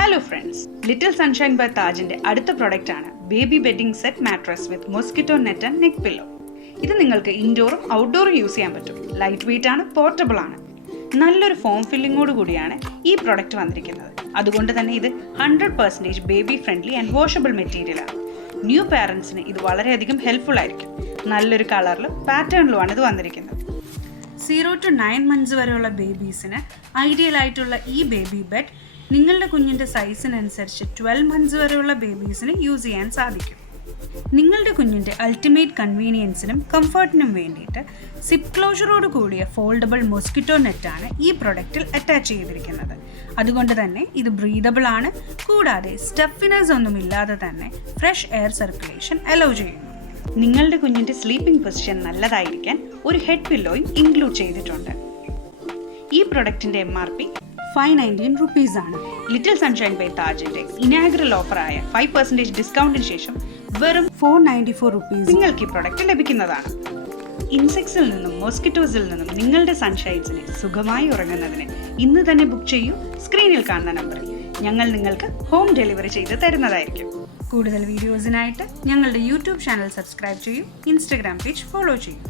Hello friends, little sunshine by താജിന്റെ അടുത്ത product ആണ് baby bedding set mattress with mosquito net and neck pillow. ഇത് നിങ്ങൾക്ക് ഇൻഡോറും ഔട്ട്ഡോറും use ചെയ്യാൻ പറ്റും. ലൈറ്റ് വെയിറ്റ് ആണ്, പോർട്ടബിൾ ആണ്. നല്ലൊരു ഫോം ഫില്ലിങ്ങോട് കൂടിയാണ് ഈ പ്രൊഡക്റ്റ് വന്നിരിക്കുന്നത്. അതുകൊണ്ട് തന്നെ ഇത് 100% ബേബി ഫ്രണ്ട്ലി ആൻഡ് വാഷബിൾ മെറ്റീരിയലാണ്. ന്യൂ പാരൻസിന് ഇത് വളരെയധികം ഹെൽപ്ഫുൾ ആയിരിക്കും. നല്ലൊരു കളറിലും പാറ്റേണിലുമാണ് ഇത് വന്നിരിക്കുന്നത്. 0 to 9 months വരെയുള്ള ബേബീസിന് ഐഡിയൽ ആയിട്ടുള്ള ഈ ബേബി ബെഡ് നിങ്ങളുടെ കുഞ്ഞിൻ്റെ സൈസിനനുസരിച്ച് 12 months വരെയുള്ള ബേബീസിന് യൂസ് ചെയ്യാൻ സാധിക്കും. നിങ്ങളുടെ കുഞ്ഞിൻ്റെ അൾട്ടിമേറ്റ് കൺവീനിയൻസിനും കംഫർട്ടിനും വേണ്ടിയിട്ട് സിപ്പ് ക്ലോഷറോട് കൂടിയ ഫോൾഡബിൾ മോസ്കിറ്റോ നെറ്റാണ് ഈ പ്രൊഡക്റ്റിൽ അറ്റാച്ച് ചെയ്തിരിക്കുന്നത്. അതുകൊണ്ട് തന്നെ ഇത് ബ്രീതബിൾ ആണ്. കൂടാതെ സ്റ്റഫിനെസ് ഒന്നുമില്ലാതെ തന്നെ ഫ്രഷ് എയർ സർക്കുലേഷൻ അലോ ചെയ്യുന്നു. നിങ്ങളുടെ കുഞ്ഞിൻ്റെ സ്ലീപ്പിംഗ് പൊസിഷൻ നല്ലതായിരിക്കാൻ ഒരു ഹെഡ് പില്ലോയും ഇൻക്ലൂഡ് ചെയ്തിട്ടുണ്ട്. ഈ പ്രൊഡക്റ്റിൻ്റെ MRP 519 rupees ആണ്. ലിറ്റിൽ സൺഷൈൻ ബൈ താജിന്റെ ഇനാഗ്രൽ ഓഫറായ 5% ഡിസ്കൗണ്ടിന് ശേഷം വെറും 494 rupees നിങ്ങൾക്ക് ഈ പ്രൊഡക്റ്റ് ലഭിക്കുന്നതാണ്. ഇൻസെക്ട്സിൽ നിന്നും മോസ്കിറ്റോസിൽ നിന്നും നിങ്ങളുടെ സൺഷൈൻസിനെ സുഖമായി ഉറങ്ങുന്നതിന് ഇന്ന് തന്നെ ബുക്ക് ചെയ്യൂ. സ്ക്രീനിൽ കാണുന്ന നമ്പറിൽ ഞങ്ങൾ നിങ്ങൾക്ക് ഹോം ഡെലിവറി ചെയ്ത് തരുന്നതായിരിക്കും. കൂടുതൽ വീഡിയോസിനായിട്ട് ഞങ്ങളുടെ യൂട്യൂബ് ചാനൽ സബ്സ്ക്രൈബ് ചെയ്യൂ. ഇൻസ്റ്റഗ്രാം പേജ് ഫോളോ ചെയ്യൂ.